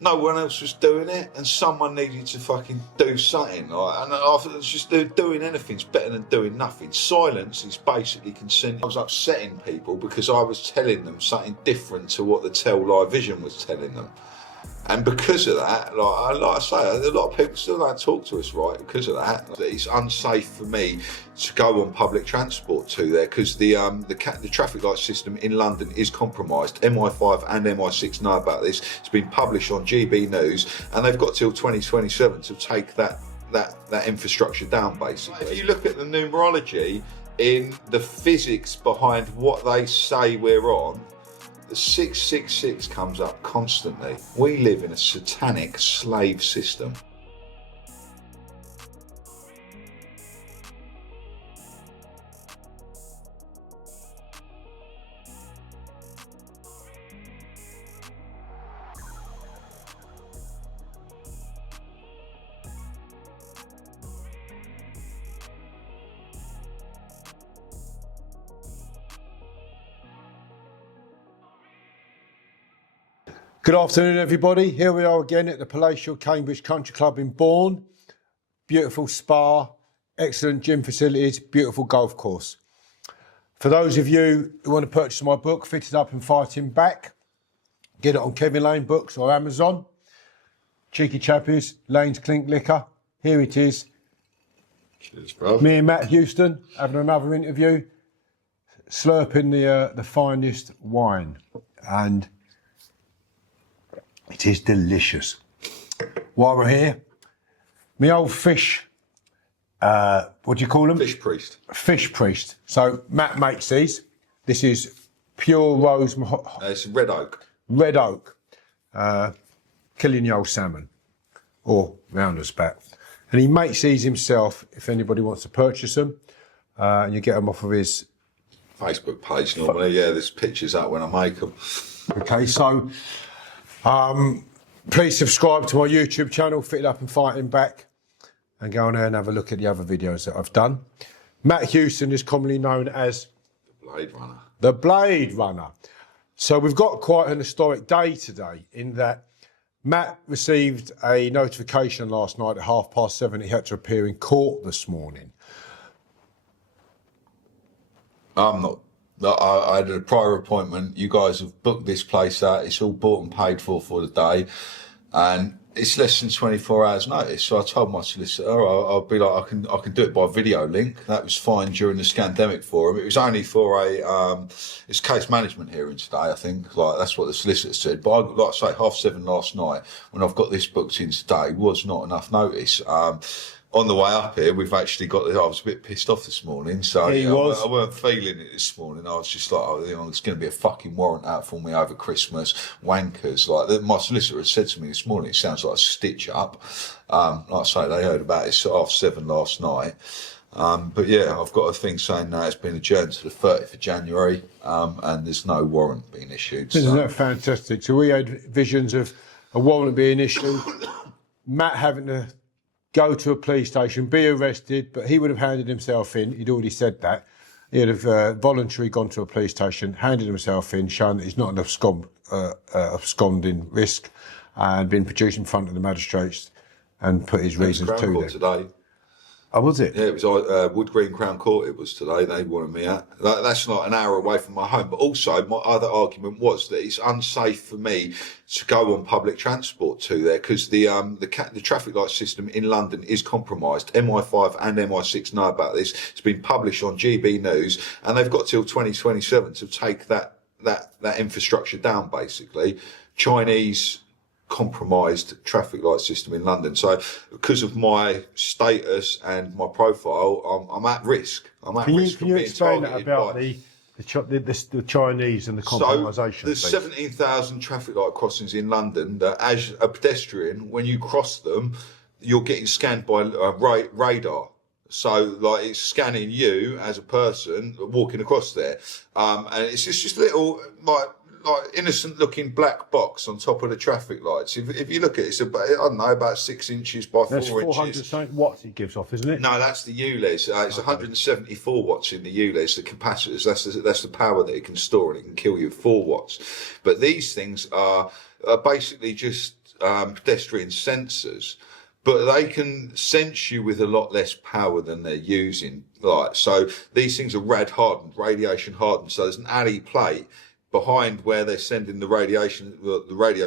no one else was doing it, and someone needed to fucking do something. Like, and I was just doing anything's better than doing nothing. Silence is basically consent. I was upsetting people because I was telling them something different to what the Tell Live Vision was telling them. And because of that, like I say, a lot of people still don't talk to us, right? Because of that, it's unsafe for me to go on public transport to there because the traffic light system in London is compromised. MI5 and MI6 know about this. It's been published on GB News, and they've got till 2027 to take that infrastructure down. Basically, if you look at the numerology in the physics behind what they say we're on, the 666 comes up constantly. We live in a satanic slave system. Good afternoon, everybody. Here we are again at the Palatial Cambridge Country Club in Bourne. Beautiful spa, excellent gym facilities, beautiful golf course. For those of you who want to purchase my book, Fitted Up and Fighting Back, get it on Kevin Lane Books or Amazon. Cheeky chappies, Lane's Clink Liquor. Here it is. Cheers, bro. Me and Matt Houston having another interview, slurping the finest wine, and it is delicious. While we're here, my old fish, what do you call them? Fish priest. Fish priest. So Matt makes these. This is pure rose. It's red oak. Red oak. Killing the old salmon. Or roundabout. And he makes these himself if anybody wants to purchase them. And you get them off of his Facebook page normally. Yeah, there's pictures up when I make them. Okay, so please subscribe to my YouTube channel, Fitted Up and Fighting Back, and go on there and have a look at the other videos that I've done. Matt Houston is commonly known as The Blade Runner. The Blade Runner. So we've got quite an historic day today in that Matt received a notification last night at 7:30 he had to appear in court this morning. I'm not. I had a prior appointment. You guys have booked this place out. It's all bought and paid for the day. And it's less than 24 hours notice. So I told my solicitor, I'll be like, I can do it by video link. That was fine during the scandemic forum. It was only for it's case management hearing today, I think. Like, that's what the solicitor said. But like I say, 7:30 last night, when I've got this booked in today, was not enough notice. On the way up here, we've actually got. I was a bit pissed off this morning, so I weren't feeling it this morning. I was just like, there's going to be a fucking warrant out for me over Christmas. Wankers, like my solicitor had said to me this morning. It sounds like a stitch up. Like I say, they heard about it at 7:30 last night. But yeah, I've got a thing saying now it's been adjourned to the 30th of January, and there's no warrant being issued. Isn't that fantastic? So we had visions of a warrant being issued, Matt having to go to a police station, be arrested, but he would have handed himself in. He'd already said that. He'd have voluntarily gone to a police station, handed himself in, shown that he's not an absconding risk, and been produced in front of the magistrates and put his reasons to them. Today. Oh, was it? Yeah, it was Wood Green Crown Court. It was today. They wanted me at. That's like an hour away from my home. But also, my other argument was that it's unsafe for me to go on public transport to there because the traffic light system in London is compromised. MI5 and MI6 know about this. It's been published on GB News, and they've got till 2027 to take that infrastructure down. Basically, Chinese compromised traffic light system in London. So because of my status and my profile, I'm at risk. Can you explain that about the Chinese and the compromisation? So there's 17,000 traffic light crossings in London that, as a pedestrian, when you cross them, you're getting scanned by radar. So, like, it's scanning you as a person walking across there, and it's just little like innocent looking black box on top of the traffic lights. If you look at it, it's about 6 inches by 4 inches. That's 400 something watts it gives off, isn't it? No, that's the ULEZ. It's 174 watts in the ULEZ, the capacitors. That's the power that it can store, and it can kill you at 4 watts. But these things are basically just pedestrian sensors, but they can sense you with a lot less power than they're using. Like, so these things are radiation hardened. So there's an alley plate behind where they're sending the radio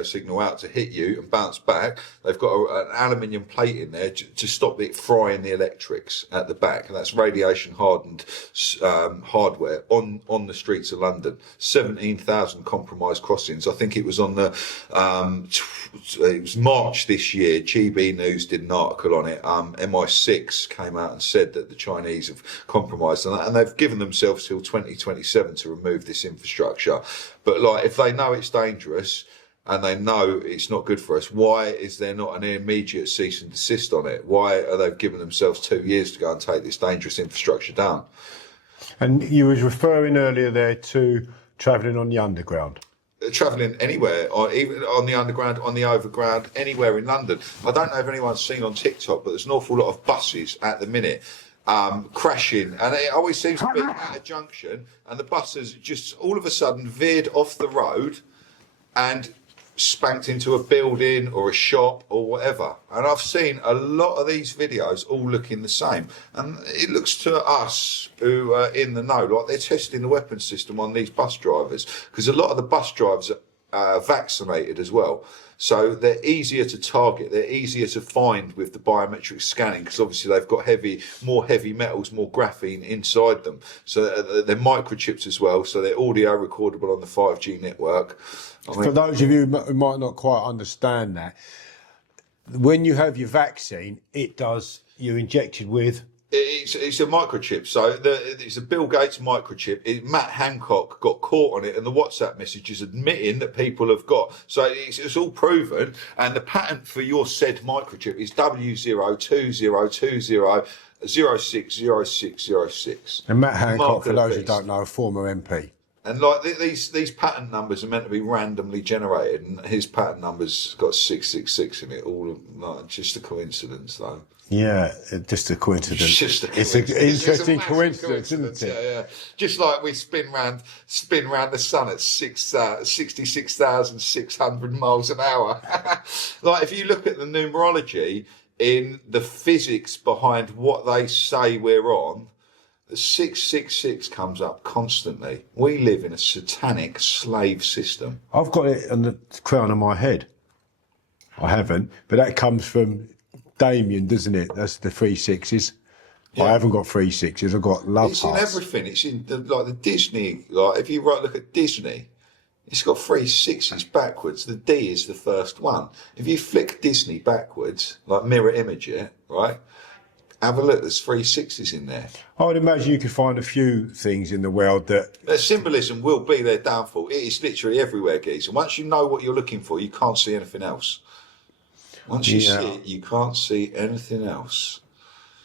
signal out to hit you and bounce back. They've got an aluminium plate in there to stop it frying the electrics at the back, and that's radiation hardened hardware on the streets of London. 17,000 compromised crossings. I think it was on the it was March this year. GB News did an article on it. MI6 came out and said that the Chinese have compromised on that, and they've given themselves till 2027 to remove this infrastructure. But like, if they know it's dangerous and they know it's not good for us, why is there not an immediate cease and desist on it? Why are they giving themselves 2 years to go and take this dangerous infrastructure down? And you was referring earlier there to travelling on the underground. Travelling anywhere, or even on the underground, on the overground, anywhere in London. I don't know if anyone's seen on TikTok, but there's an awful lot of buses at the minute crashing, and it always seems to be at a junction, and the buses just all of a sudden veered off the road and spanked into a building or a shop or whatever. And I've seen a lot of these videos all looking the same, and it looks to us who are in the know like they're testing the weapons system on these bus drivers, because a lot of the bus drivers are vaccinated as well. So they're easier to target, they're easier to find with the biometric scanning, because obviously they've got more heavy metals, more graphene inside them. So they're microchips as well, so they're audio recordable on the 5G network. For those of you who might not quite understand that, when you have your vaccine, you're injected with... It's a microchip, so it's a Bill Gates microchip. Matt Hancock got caught on it, and the WhatsApp messages admitting that people have got. So it's all proven, and the patent for your said microchip is W02020060606. And Matt Hancock, for those who don't know, a former MP. And like these patent numbers are meant to be randomly generated, and his patent number's got 666 in it. All like, just a coincidence, though. Yeah, just a coincidence. It's an interesting coincidence, isn't it? Yeah. Just like we spin round the sun at 66,600 miles an hour. Like, if you look at the numerology in the physics behind what they say we're on, the 666 comes up constantly. We live in a satanic slave system. I've got it on the crown of my head. I haven't, but that comes from Damien, doesn't it? That's the 3 6s. Yeah. I haven't got 3 6s. I've got love It's hearts. in everything. It's in the Disney. Like, if you look at Disney, it's got 3 6s backwards. The D is the first one. If you flick Disney backwards, like mirror image it, right? Have a look. There's 3 6s in there. I would imagine you could find a few things in the world that... Their symbolism will be their downfall. It is literally everywhere, geez. And once you know what you're looking for, you can't see anything else. Once you see it, you can't see anything else.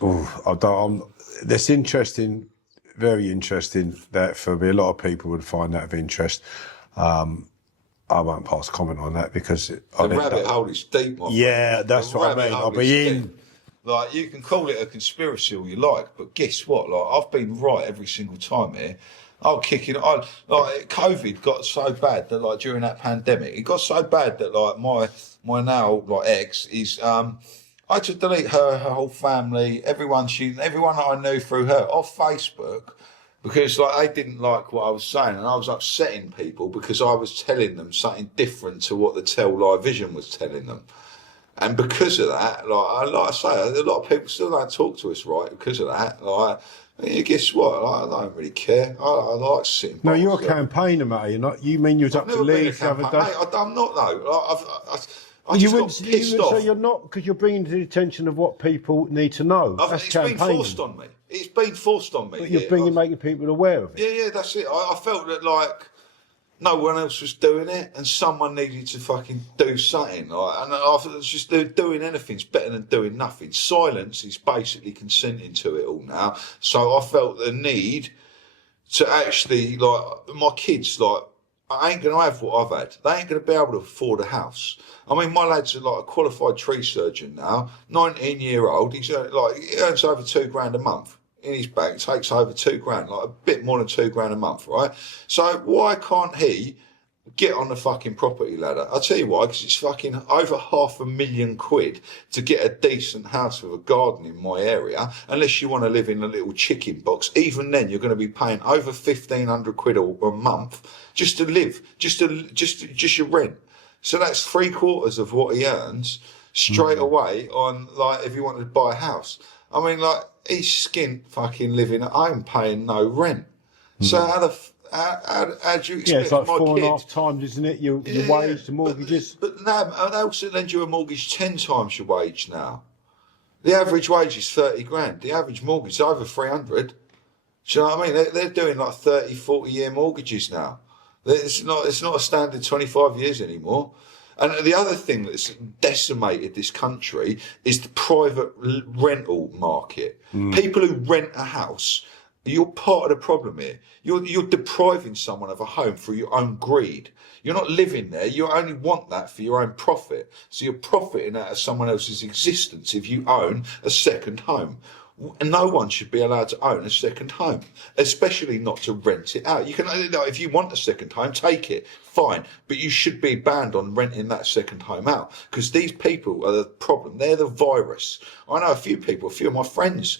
That's interesting, very interesting. That for me, a lot of people would find that of interest. I won't pass comment on that because the rabbit hole is deep. Yeah, that's what I mean. I'll be in. Like, you can call it a conspiracy all you like, but guess what? Like, I've been right every single time here. I'm kicking on. Like, COVID got so bad that, like, during that pandemic, it got so bad that, like, my now, like, ex is, I had to delete her whole family, everyone I knew through her off Facebook, because, like, they didn't like what I was saying, and I was upsetting people because I was telling them something different to what the Tell Live Vision was telling them. And because of that, like I say, a lot of people still don't talk to us, right? Because of that, like, guess what? I don't really care. I like sitting. No, you're a campaigner, mate. You're not. You mean you was up to Leeds the other day? I'm not though. I just got pissed off. So you're not, because you're bringing to the attention of what people need to know. That's campaigning. Been forced on me. It's been forced on me. But you're making people aware of it. Yeah, that's it. I felt that, like, no one else was doing it, and someone needed to fucking do something. Like, and I was just doing anything's better than doing nothing. Silence is basically consenting to it all now. So I felt the need to actually, like, my kids, like, I ain't going to have what I've had. They ain't going to be able to afford a house. I mean, my lad's like a qualified tree surgeon now, 19-year-old. He earns over $2,000 a month. In his bank, takes over $2,000, like a bit more than $2,000 a month, right? So why can't he get on the fucking property ladder. I'll tell you why, because it's fucking over £500,000 to get a decent house with a garden in my area, unless you want to live in a little chicken box. Even then, you're going to be paying over £1,500 a month just to live, just your rent. So that's 3/4 of what he earns straight away on, like, if you wanted to buy a house. I mean, like, he's skint fucking living at home paying no rent. So how do you expect it's like my 4.5 kids? times, isn't it? Your wage, the mortgages. But now they also lend you a mortgage 10 times your wage now. The average wage is 30 grand. The average mortgage is over 300. Do you know what I mean? They're doing like 30, 40 year mortgages now. It's not a standard 25 years anymore. And the other thing that's decimated this country is the private rental market. People who rent a house, you're part of the problem here. You're depriving someone of a home through your own greed. You're not living there. You only want that for your own profit. So you're profiting out of someone else's existence if you own a second home. No one should be allowed to own a second home, especially not to rent it out. You can, if you want a second home, take it, fine, but you should be banned on renting that second home out, because these people are the problem. They're the virus. I know a few of my friends,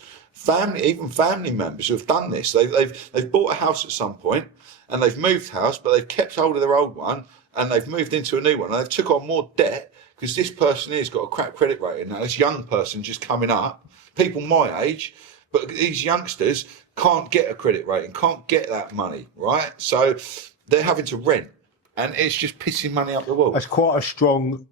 even family members who have done this. They've bought a house at some point and they've moved house, but they've kept hold of their old one and they've moved into a new one and they've took on more debt because this person here's got a crap credit rating. Now this young person just coming up, people my age, but these youngsters can't get a credit rating, can't get that money, right? So they're having to rent, and it's just pissing money up the wall. That's quite a strong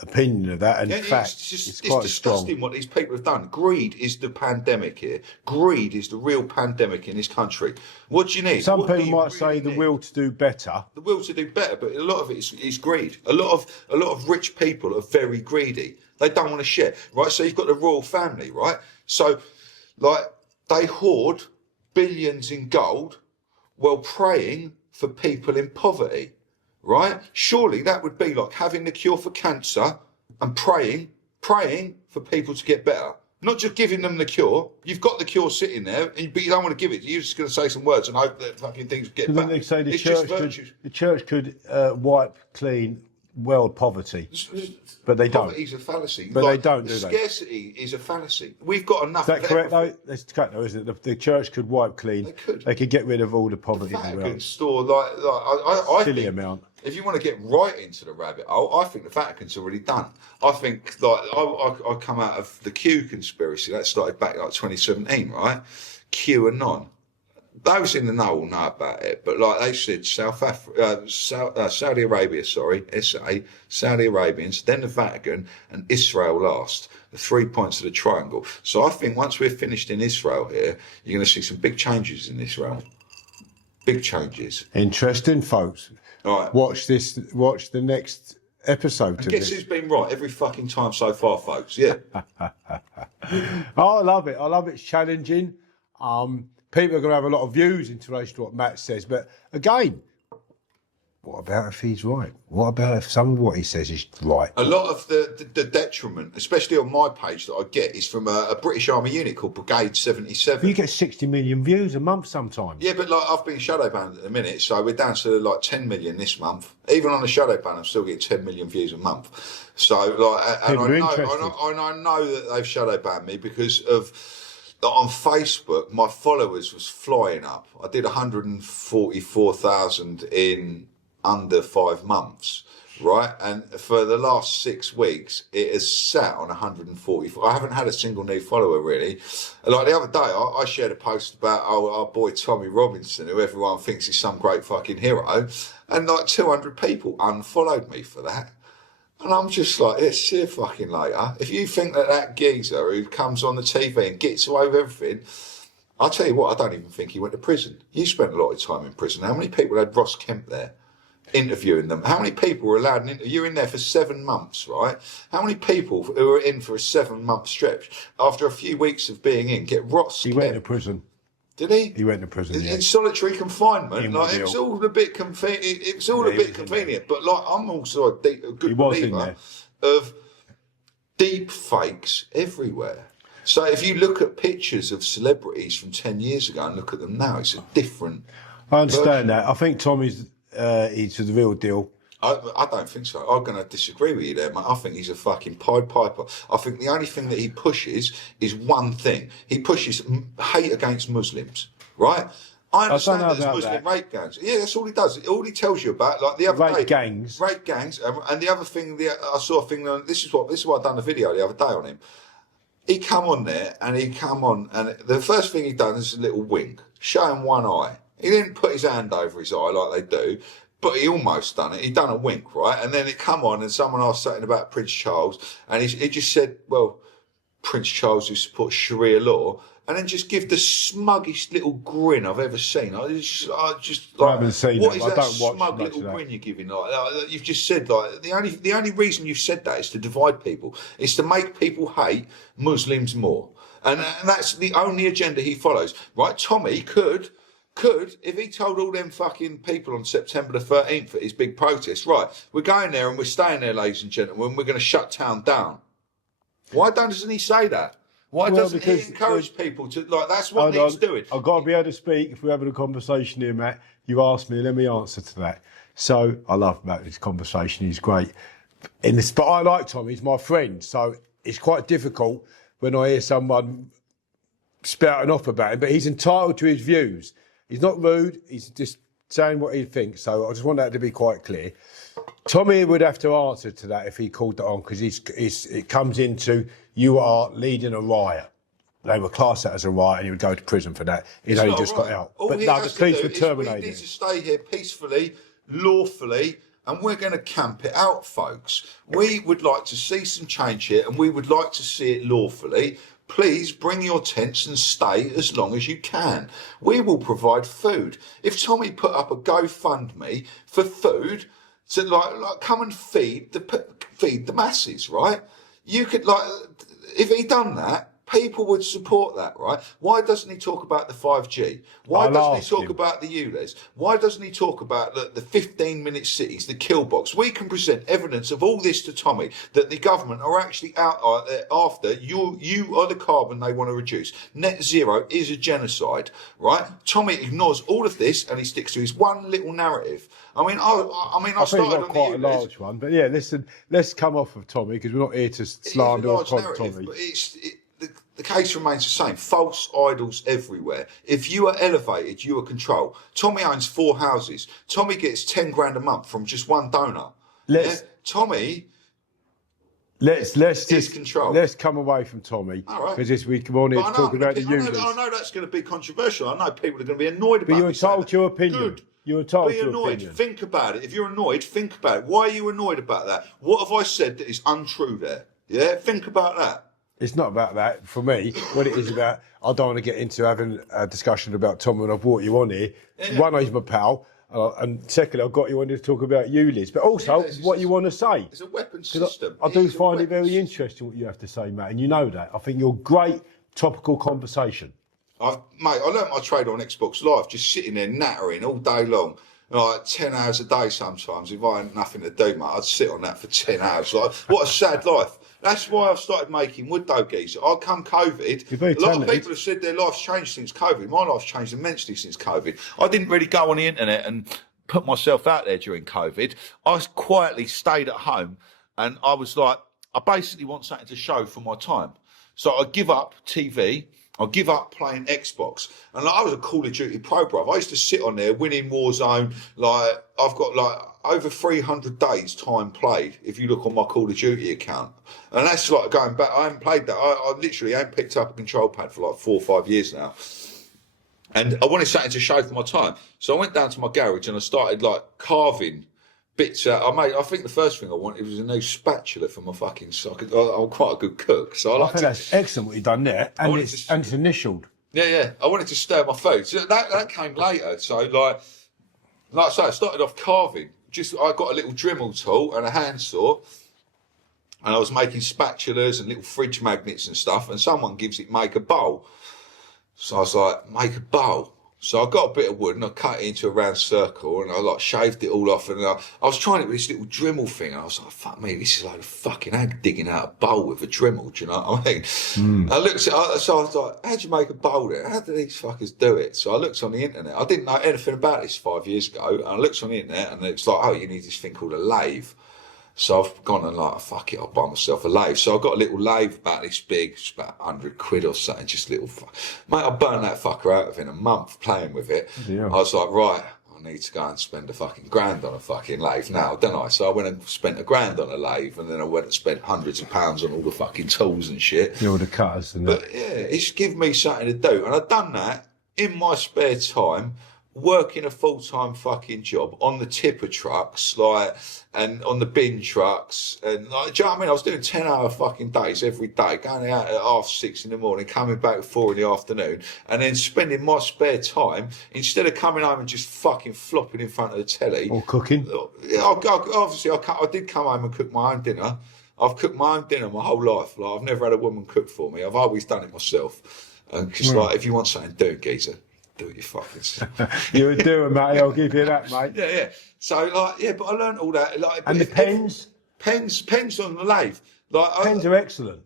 opinion of that, and fact. It's quite disgusting strong. what these people have done. Greed is the pandemic here. Greed is the real pandemic in this country. What do you need? Some people might say the will to do better. The will to do better, but a lot of it is greed. A lot of rich people are very greedy. They don't want to share, right? So you've got the royal family, right? So, like, they hoard billions in gold while praying for people in poverty, right? Surely that would be like having the cure for cancer and praying for people to get better. Not just giving them the cure. You've got the cure sitting there, but you don't want to give it. You're just going to say some words and hope that fucking things get better. They say the church could wipe clean world poverty, but they don't. Poverty's a fallacy. But they don't, do they? Scarcity is a fallacy. We've got enough. Is that correct, though? That's correct, though, isn't it? The church could wipe clean. They could get rid of all the poverty in the Vatican world. store, I Silly think, amount. if you want to get right into the rabbit hole, I think the Vatican's already done. I think, like, I come out of the Q conspiracy. That started back like 2017, right? QAnon. Those in the know will know about it, but like they said, Saudi Arabia, Saudi Arabians, then the Vatican, and Israel last. The 3 points of the triangle. So I think once we're finished in Israel here, you're going to see some big changes in Israel. Big changes. Interesting, folks. All right. Watch the next episode. And guess who's been right every fucking time so far, folks? Yeah. Oh, I love it. It's challenging. People are going to have a lot of views in relation to what Matt says, but again, what about if he's right? What about if some of what he says is right? A lot of the detriment, especially on my page that I get, is from a British Army unit called Brigade 77. You get 60 million views a month sometimes. Yeah, but like I've been shadow banned at the minute, so we're down to like 10 million this month. Even on the shadow ban, I'm still getting 10 million views a month. So like, and I know that they've shadow banned me because of. On Facebook, my followers was flying up. I did 144,000 in under 5 months, right? And for the last 6 weeks, it has sat on 144. I haven't had a single new follower, really. Like the other day, I shared a post about our boy Tommy Robinson, who everyone thinks is some great fucking hero, and like 200 people unfollowed me for that. And I'm just like, see you fucking later. If you think that geezer who comes on the TV and gets away with everything, I'll tell you what, I don't even think he went to prison. You spent a lot of time in prison. How many people had Ross Kemp there interviewing them? How many people were allowed an interview? You're in there for 7 months, right? How many people who were in for a 7-month stretch, after a few weeks of being in, get Ross Kemp? He went to prison. Did he? He went to prison, in solitary confinement. Like it was all a bit convenient. It was all a bit convenient. But like, I'm also a good believer of deep fakes everywhere. So if you look at pictures of celebrities from 10 years ago and look at them now, it's a different. I understand that. I think Tommy's he's the real deal. I don't think so. I'm going to disagree with you there, mate. I think he's a fucking Pied Piper. I think the only thing that he pushes is one thing. He pushes hate against Muslims, right? I understand know that there's about Muslim that. rape gangs. Yeah, that's all he does. All he tells you about, like the other Rape day, gangs. rape gangs. And the other thing, I saw a thing. This is what I done a video the other day on him. He come on there and the first thing he done is a little wink, show him one eye. He didn't put his hand over his eye like they do. But he almost done it. He done a wink, right? And then it come on and someone asked something about Prince Charles. And he just said, well, Prince Charles who supports Sharia law. And then just give the smuggest little grin I've ever seen. I haven't seen what that. is I that don't watch smug much little of that. grin you're giving? Like, you've just said, like, the only reason you've said that is to divide people. It's to make people hate Muslims more. And that's the only agenda he follows, right? Tommy could, if he told all them fucking people on September the 13th at his big protest, right, we're going there and we're staying there, ladies and gentlemen, we're going to shut town down. Why doesn't he say that? Why doesn't he encourage people to, like, that's what needs doing. I've got to be able to speak. If we're having a conversation here, Matt, you asked me, let me answer to that. So I love Matt's conversation. He's great. But I like Tom. He's my friend. So it's quite difficult when I hear someone spouting off about him, but he's entitled to his views. He's not rude. He's just saying what he thinks. So I just want that to be quite clear. Tommy would have to answer to that if he called that on, because it comes into you are leading a riot. They would class that as a riot and he would go to prison for that. He's only just got out. All But he no, has the police to would do is terminate we need it. to stay here peacefully, lawfully, and we're going to camp it out, folks. We would like to see some change here and we would like to see it lawfully. Please bring your tents and stay as long as you can. We will provide food. If Tommy put up a GoFundMe for food, to like come and feed the masses, right? You could, like, if he done that, people would support that, right? Why doesn't he talk about the 5G? Why doesn't he talk about the ULEZ? Why doesn't he talk about the 15-minute cities, the kill box? We can present evidence of all this to Tommy, that the government are actually out after you are the carbon they want to reduce. Net zero is a genocide, right? Tommy ignores all of this and he sticks to his one little narrative. I started on quite the a large one, but yeah, listen, let's come off of Tommy because we're not here to slander or con Tommy. But the case remains the same. False idols everywhere. If you are elevated, you are control. Tommy owns 4 houses. Tommy gets 10 grand a month from just one donor. Tommy. Let's just control. Let's come away from Tommy because this week we're on here to talk about the ULEZ. I know that's going to be controversial. I know people are going to be annoyed about it. But you're entitled to your opinion. Good. You're entitled Be to annoyed. opinion. Think about it. If you're annoyed, think about it. Why are you annoyed about that? What have I said that is untrue there? Yeah, think about that. It's not about that for me. What it is about, I don't want to get into having a discussion about Tom when I brought you on here. Yeah. One, he's my pal, and secondly, I've got you on to talk about ULEZ, but also what you want to say. It's a weapon system. I do find it very interesting what you have to say, Matt, and you know that. I think you're great topical conversation. I learnt my trade on Xbox Live, just sitting there nattering all day long. Like 10 hours a day sometimes. If I had nothing to do, mate, I'd sit on that for 10 hours. Like, what a sad life. That's why I've started making wood though, geezer. I come COVID. A lot of people have said their life's changed since COVID. My life's changed immensely since COVID. I didn't really go on the internet and put myself out there during COVID. I quietly stayed at home and I was like, I basically want something to show for my time. So I give up TV. I'll give up playing Xbox. And like, I was a Call of Duty pro, bruv. I used to sit on there winning Warzone. Like, I've got like over 300 days time played if you look on my Call of Duty account. And that's like going back. I haven't played that. I literally haven't picked up a control pad for like 4 or 5 years now. And I wanted something to show for my time. So I went down to my garage and I started like carving bits out. I think the first thing I wanted was a new spatula for my fucking socket. I'm quite a good cook, so I think that's excellent what you've done there, and it's initialed. Yeah. I wanted to stir my food. So that came later. So like I say, I started off carving. I got a little Dremel tool and a handsaw, and I was making spatulas and little fridge magnets and stuff. And someone gives it make a bowl. So I was like, make a bowl. So I got a bit of wood and I cut it into a round circle and I like shaved it all off and I was trying it with this little Dremel thing and I was like, fuck me, this is like a fucking ag digging out a bowl with a Dremel, do you know what I mean? I looked at so I was like, how'd you make a bowl there? How do these fuckers do it? So I looked on the internet. I didn't know anything about this 5 years ago and I looked on the internet and it's like, oh, you need this thing called a lathe. So I've gone and like, fuck it, I'll buy myself a lathe. So I got a little lathe about this big, it's about 100 quid or something, just a little, mate, I burned that fucker out within a month playing with it. Yeah. I was like, right, I need to go and spend a fucking grand on a fucking lathe now, don't I? So I went and spent a grand on a lathe and then I went and spent hundreds of pounds on all the fucking tools and shit. All the cutters and that. But yeah, it's given me something to do. And I've done that in my spare time, working a full-time fucking job on the tipper trucks, like, and on the bin trucks, and like, do you know what I mean? I was doing 10-hour fucking days every day, going out at 6:30 in the morning, coming back at 4 in the afternoon, and then spending my spare time, instead of coming home and just fucking flopping in front of the telly. Or cooking. Obviously, I did come home and cook my own dinner. I've cooked my own dinner my whole life. Like, I've never had a woman cook for me. I've always done it myself. Because, like, if you want something, do it, geezer. Do it, you fuckers. You're a doer, mate. I'll give you that, mate. Yeah. So, like, yeah, but I learned all that. Like, and the pens? Pens on the lathe. Like, pens are excellent.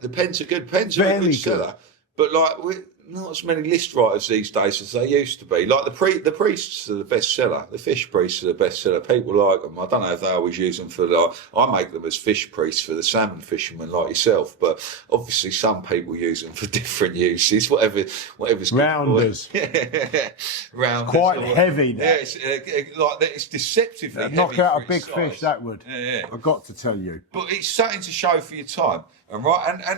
The pens are good. Pens are a good seller. But, like, not as many list writers these days as they used to be. Like, the priests are the best seller. The fish priests are the best seller. People like them. I don't know if they always use them for, like, I make them as fish priests for the salmon fishermen like yourself. But obviously some people use them for different uses, whatever's rounders. Yeah. Rounders. Quite heavy now. Yeah, it's deceptively heavy. Knock out a big size. Fish, that would. Yeah. I've got to tell you. But it's something to show for your time. And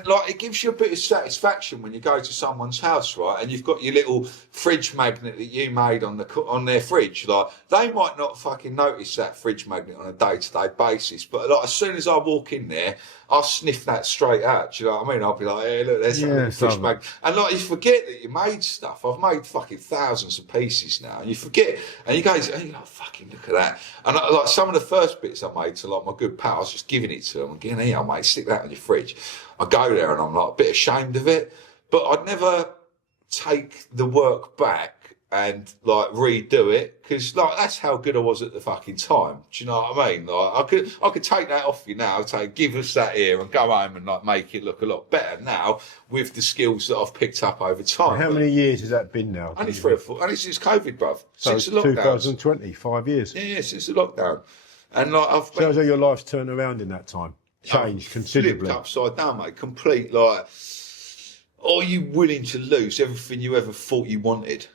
like it gives you a bit of satisfaction when you go to someone's house, right? And you've got your little fridge magnet that you made on their fridge. Like, they might not fucking notice that fridge magnet on a day-to-day basis, but like as soon as I walk in there, I'll sniff that straight out. Do you know what I mean? I'll be like, hey, look, there's a fridge magnet. And like, you forget that you made stuff. I've made fucking thousands of pieces now, and you forget. And you go, and you're like, fucking look at that. And like some of the first bits I made to like my good pal, I was just giving it to them. I'm going, here, mate, stick that on your fridge. I go there and I'm like a bit ashamed of it, but I'd never take the work back and like redo it, because like that's how good I was at the fucking time. Do you know what I mean? Like I could take that off you now, give us that here and go home and like make it look a lot better now with the skills that I've picked up over time. How many years has that been now? Only 3 or 4, and it's since COVID, bruv. So since the lockdown. 2020, 5 years. Yeah, since the lockdown. And like I've shows how your life's turned around in that time. Changed considerably. Flipped upside down, mate. Complete, like, are you willing to lose everything you ever thought you wanted?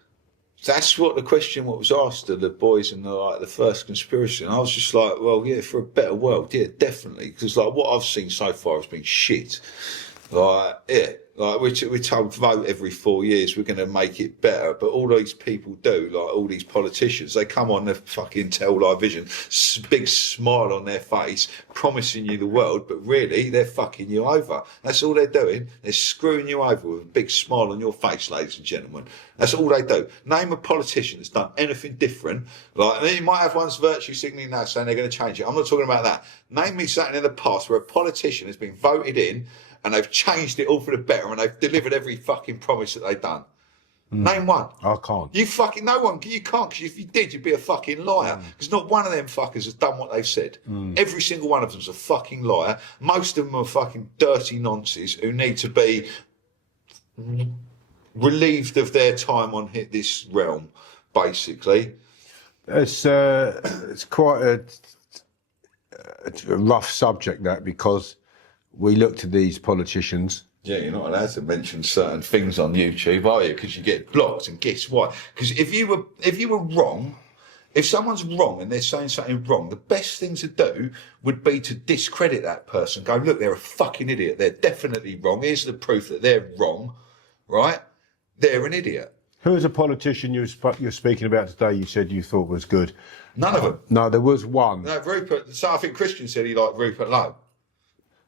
That's what the question was asked of the boys in the first conspiracy. And I was just like, well, yeah, for a better world, yeah, definitely. Because like what I've seen so far has been shit. Like, yeah. Like we're told vote every 4 years, we're going to make it better. But all these people do, like all these politicians, they come on their fucking television, big smile on their face, promising you the world, but really they're fucking you over. That's all they're doing. They're screwing you over with a big smile on your face, ladies and gentlemen. That's all they do. Name a politician that's done anything different. Like, and you might have one's virtue signaling now saying they're going to change it. I'm not talking about that. Name me something in the past where a politician has been voted in and they've changed it all for the better and they've delivered every fucking promise that they've done. Name one. I can't. You can't, because if you did, you'd be a fucking liar. Because not one of them fuckers has done what they've said. Every single one of them's a fucking liar. Most of them are fucking dirty nonces who need to be relieved of their time on this realm, basically. It's quite a rough subject, that, because we look to these politicians. Yeah, you're not allowed to mention certain things on YouTube, are you? Because you get blocked. And guess what? Because if you were wrong, if someone's wrong and they're saying something wrong, the best thing to do would be to discredit that person. Go, look, they're a fucking idiot. They're definitely wrong. Here's the proof that they're wrong, right? They're an idiot. Who is a politician you're speaking about today you said you thought was good? None of them. No, there was one. No, Rupert. So I think Christian said he liked Rupert Lowe.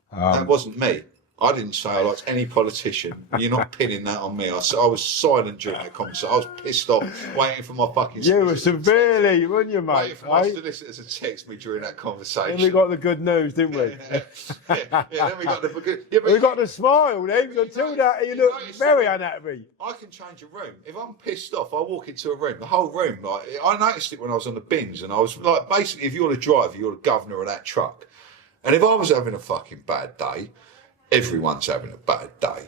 That wasn't me. I didn't say I liked any politician. You're not pinning that on me. I was silent during that conversation. I was pissed off, waiting for my fucking... You were severely, weren't you, mate? Waiting for my solicitors to text me during that conversation. Then we got the good news, didn't we? Yeah, then we got the good... We got the smile then. Until that, you look very unhappy. I can change a room. If I'm pissed off, I walk into a room, the whole room, like, I noticed it when I was on the bins, and I was like, basically, if you're the driver, you're the governor of that truck. And if I was having a fucking bad day, everyone's having a bad day.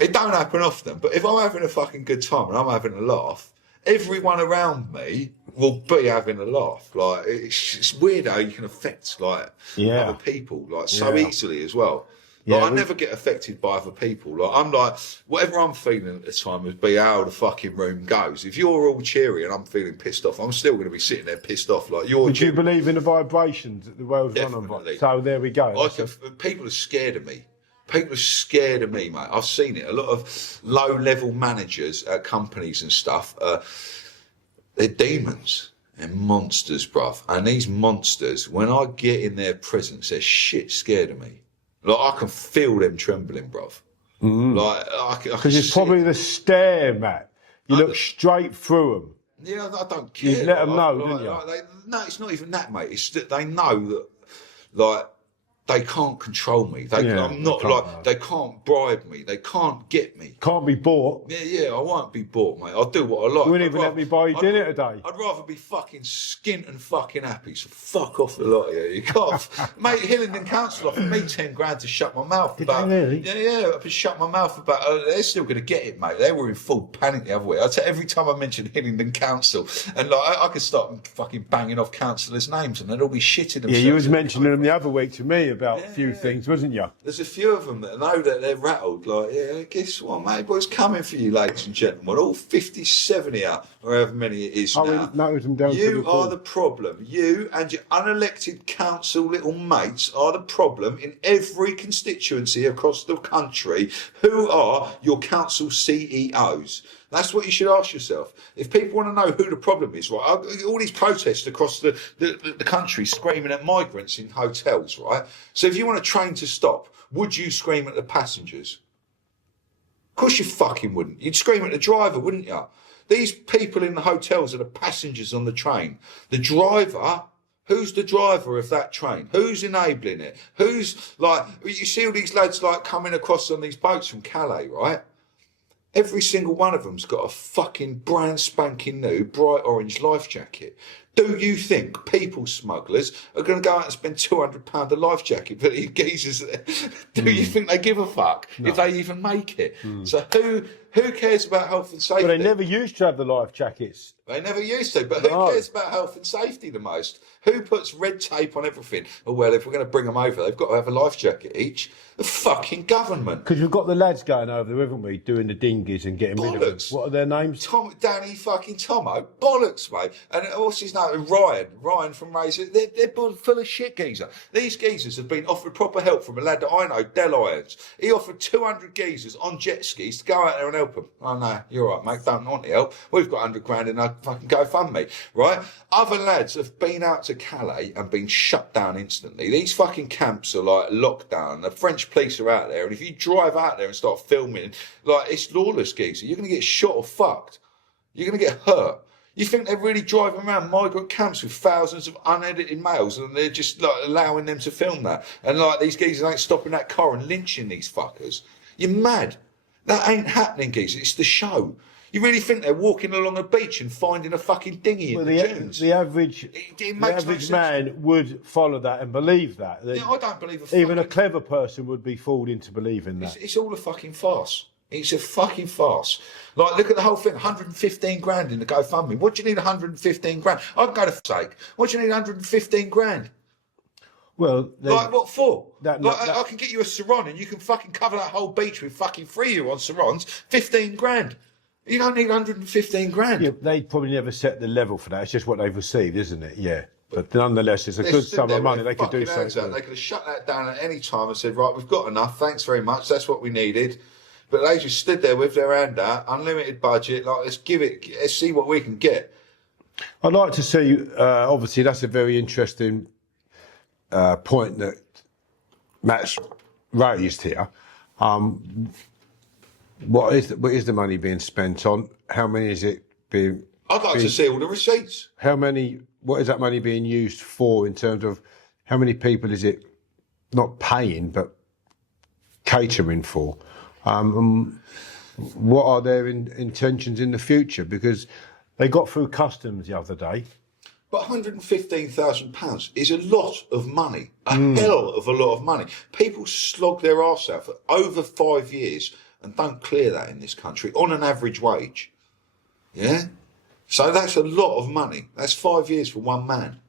It don't happen often, but if I'm having a fucking good time and I'm having a laugh, everyone around me will be having a laugh. Like, it's weird how you can affect, like, other people, like, so easily as well. Like, I never get affected by other people. Like, I'm like, whatever I'm feeling at the time would be how the fucking room goes. If you're all cheery and I'm feeling pissed off, I'm still going to be sitting there pissed off. Like, you're. Would you believe in the vibrations that the world's run on? So there we go. People are scared of me. People are scared of me, mate. I've seen it. A lot of low-level managers at companies and stuff, they're demons. They're monsters, bruv. And these monsters, when I get in their presence, they're shit scared of me. Like, I can feel them trembling, bruv. Like, because it's probably the stare, Matt. You look straight through them. Yeah, I don't care. You let them know, didn't you? No, it's not even that, mate. It's that they know that, like, they can't control me. They can't bribe me. They can't get me. Can't be bought. Yeah, I won't be bought, mate. I'll do what I like. You wouldn't even let me buy you dinner today. I'd rather be fucking skint and fucking happy. So fuck off the lot of you. You can't, mate. Hillingdon Council offered me 10 grand to shut my mouth about. Really? Yeah. I've been shut my mouth about. They're still going to get it, mate. They were in full panic the other way. I tell you, every time I mention Hillingdon Council, and like I could start fucking banging off councillors' names, and they'd all be shitting themselves. Yeah, you was mentioning them the other week to me about a few things, wasn't you? There's a few of them that know that they're rattled. Like, yeah, guess what, mate? Boy's coming for you, ladies and gentlemen. All 57 here, or however many it is now. Them down you are the problem. You and your unelected council little mates are the problem in every constituency across the country. Who are your council CEOs? That's what you should ask yourself. If people want to know who the problem is, right? All these protests across the country screaming at migrants in hotels, right? So if you want a train to stop, would you scream at the passengers? Of course you fucking wouldn't. You'd scream at the driver, wouldn't you? These people in the hotels are the passengers on the train. The driver... Who's the driver of that train? Who's enabling it? Who's, like... You see all these lads, like, coming across on these boats from Calais, right? Every single one of them's got a fucking brand spanking new bright orange life jacket. Do you think people smugglers are going to go out and spend £200 a life jacket for these geezers? Do you think they give a fuck if they even make it? So who cares about health and safety? Well, they never used to have the life jackets. They never used to, but who cares about health and safety the most? Who puts red tape on everything? Oh, well, if we're going to bring them over, they've got to have a life jacket each. The fucking government. Because we've got the lads going over there, haven't we, doing the dinghies and getting rid of them. What are their names? Danny fucking Tomo. Bollocks, mate. And what's his name? Ryan from Razor. They're full of shit, geezer. These geezers have been offered proper help from a lad that I know, Del Irons. He offered 200 geezers on jet skis to go out there and help them. Oh, no, you're right, mate. Don't want the help. We've got 100 grand in our fucking GoFundMe, right? Other lads have been out to Calais and been shut down instantly. These fucking camps are like locked down. The French police are out there, and if you drive out there and start filming, like, it's lawless, geezer. You're going to get shot or fucked. You're going to get hurt. You think they're really driving around migrant camps with thousands of unedited males and they're just like allowing them to film that? And like these geezers ain't stopping that car and lynching these fuckers? You're mad. That ain't happening, geezer. It's the show. You really think they're walking along a beach and finding a fucking dinghy in the dunes? The average man would follow that and believe that. Yeah, I don't believe even a clever person would be fooled into believing that. It's all a fucking farce. It's a fucking farce. Like, look at the whole thing. 115 grand in the GoFundMe. What do you need 115 grand? I can go to sake. What do you need 115 grand? Well, like, what for? I can get you a sarong and you can fucking cover that whole beach with fucking 3 year on sarongs. 15 grand. You don't need 115 grand. Yeah, they probably never set the level for that. It's just what they've received, isn't it? Yeah. But nonetheless, it's a good sum of money. They could do something. They could have shut that down at any time and said, right, we've got enough. Thanks very much. That's what we needed. But they just stood there with their hand out, unlimited budget. Like, let's see what we can get. I'd like to see, obviously, that's a very interesting point that Matt's raised here. What is the money being spent on? How many is it being? I'd like to see all the receipts. How many? What is that money being used for in terms of how many people is it not paying but catering for? What are their intentions in the future? Because they got through customs the other day. But £115,000 is a lot of money, a hell of a lot of money. People slog their arse out for over 5 years and don't clear that in this country on an average wage. Yeah? So that's a lot of money. That's 5 years for one man.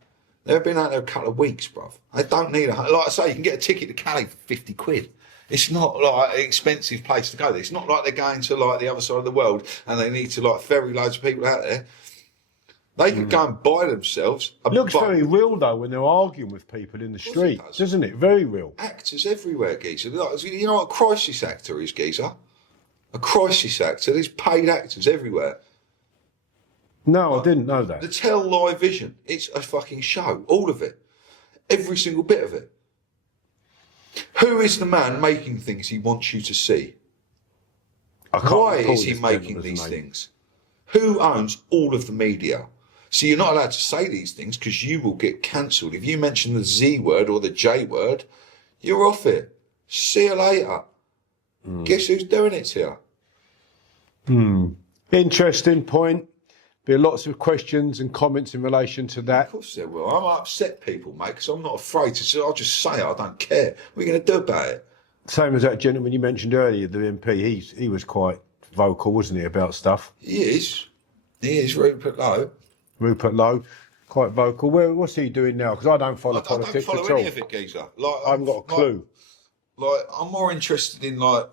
They've been out there a couple of weeks, bruv. They don't need like I say, you can get a ticket to Cali for 50 quid. It's not like an expensive place to go there. It's not like they're going to like the other side of the world and they need to like ferry loads of people out there. They could go and buy themselves a It looks very real though when they're arguing with people in the street, doesn't it? Very real. Actors everywhere, geezer. You know what a crisis actor is, geezer? A crisis actor. There's paid actors everywhere. No, I didn't know that. The Tell Live Vision. It's a fucking show. All of it. Every single bit of it. Who is the man making things he wants you to see? Why is he making these things? Who owns all of the media? So you're not allowed to say these things because you will get cancelled. If you mention the Z word or the J word, you're off it. See you later. Guess who's doing it to you? Interesting point. Be lots of questions and comments in relation to that. Of course there will. I'm upset people, mate, because I'm not afraid to say. I'll just say it. I don't care. What are you going to do about it? Same as that gentleman you mentioned earlier, the MP. He was quite vocal, wasn't he, about stuff? He is. He is, Rupert Lowe. Rupert Lowe, quite vocal. What's he doing now? Because I don't follow politics I don't at follow all. any of it, geezer. Like, I haven't got a clue. I'm more interested in like.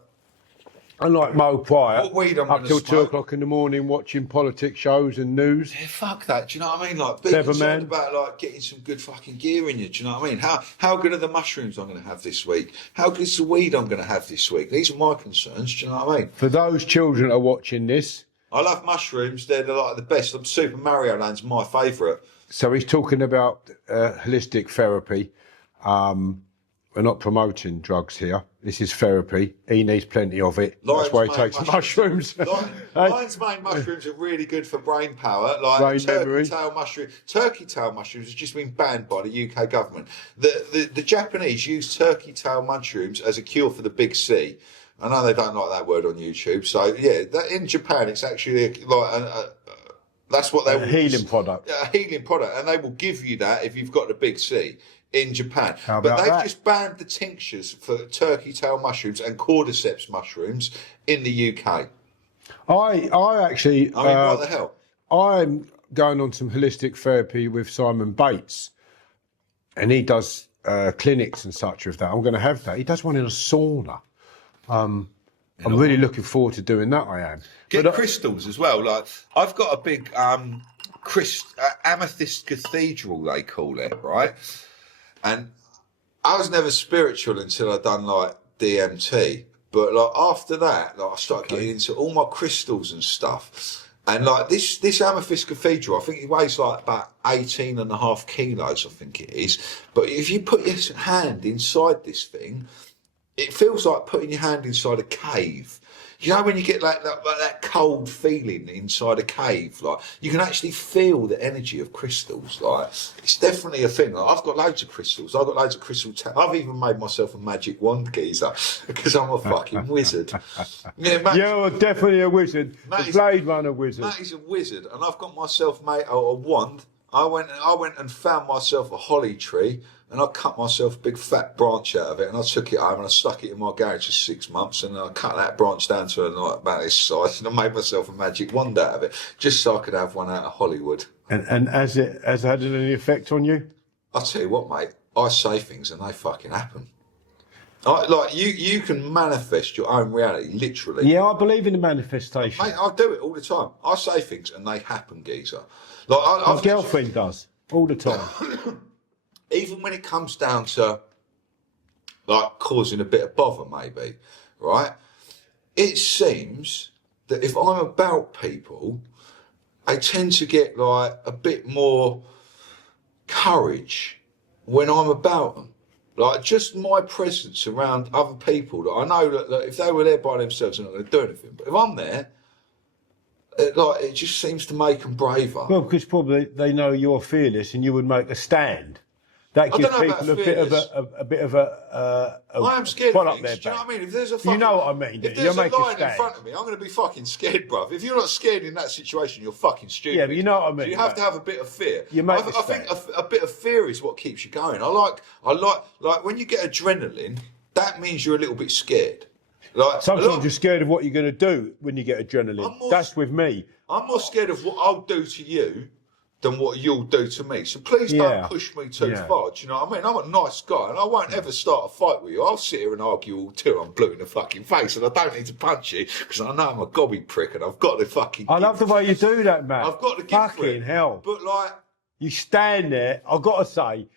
Unlike Mo Prior, What weed I'm up gonna till smoke. 2:00 in the morning watching politics shows and news. Yeah, fuck that. Do you know what I mean? Like, being Clever concerned man. about like getting some good fucking gear in you. Do you know what I mean? How good are the mushrooms I'm going to have this week? How good is the weed I'm going to have this week? These are my concerns. Do you know what I mean? For those children that are watching this, I love mushrooms. They're like the best. Super Mario Land's my favourite. so he's talking about holistic therapy. We're not promoting drugs here. This is therapy. He needs plenty of it. That's why he takes mushrooms. Lion's mane mushrooms are really good for brain power. Like Brain turkey memory. tail mushroom. Turkey tail mushrooms have just been banned by the UK government. The Japanese use turkey tail mushrooms as a cure for the big C. I know they don't like that word on YouTube. So yeah, in Japan it's actually that's what they will healing product. A healing product, and they will give you that if you've got the big C. In Japan. How but about they've that? just banned the tinctures for turkey tail mushrooms and cordyceps mushrooms in the UK. I actually. I mean, what the hell? I'm going on some holistic therapy with Simon Bates, and he does clinics and such with that. I'm going to have that. He does one in a sauna. I'm really looking forward to doing that. I am. Get crystals as well. Like I've got a big amethyst cathedral, they call it, right? And I was never spiritual until I done like DMT. But like after that, like I started getting into all my crystals and stuff. And like this amethyst cathedral, I think it weighs like about 18.5 kilos, I think it is. But if you put your hand inside this thing, it feels like putting your hand inside a cave. You know when you get like that cold feeling inside a cave, like you can actually feel the energy of crystals. Like it's definitely a thing. Like, I've got loads of crystals. I've got loads of crystal. I've even made myself a magic wand, geezer, because I'm a fucking wizard. Yeah, You're definitely a wizard. The Blade Runner wizard. Matt is a wizard, and I've got myself made a wand. I went and found myself a holly tree, and I cut myself a big fat branch out of it, and I took it home and I stuck it in my garage for 6 months, and I cut that branch down to like about this size, and I made myself a magic wand out of it, just so I could have one out of Hollywood. And has it had any effect on you? I'll tell you what, mate, I say things and they fucking happen. Like you can manifest your own reality, literally. Yeah, I believe in the manifestation. Mate, I do it all the time. I say things and they happen, geezer. Like My girlfriend does all the time. Even when it comes down to like causing a bit of bother, maybe, right? It seems that if I'm about people, I tend to get like a bit more courage when I'm about them. Like, just my presence around other people that I know that if they were there by themselves, they're not going to do anything. But if I'm there, it just seems to make them braver. Well, because probably they know you're fearless and you would make a stand. That gives people a bit of a I am scared of things. Do you know what I mean? If there's a fucking, you know what I mean? If there's a line in front of me, I'm going to be fucking scared, bruv. If you're not scared in that situation, you're fucking stupid. Yeah, but you know what I mean. So you have to have a bit of fear. I think a bit of fear is what keeps you going. I like when you get adrenaline. That means you're a little bit scared. Like sometimes you're scared of what you're going to do when you get adrenaline. That's with me. I'm more scared of what I'll do to you than what you'll do to me. So please don't push me too far. Do you know what I mean? I'm a nice guy and I won't ever start a fight with you. I'll sit here and argue all till I'm blue in the fucking face and I don't need to punch you because I know I'm a gobby prick and I've got the fucking... I love the way you do that, man. I've got the gift fucking for it. hell. But like... You stand there, I've got to say,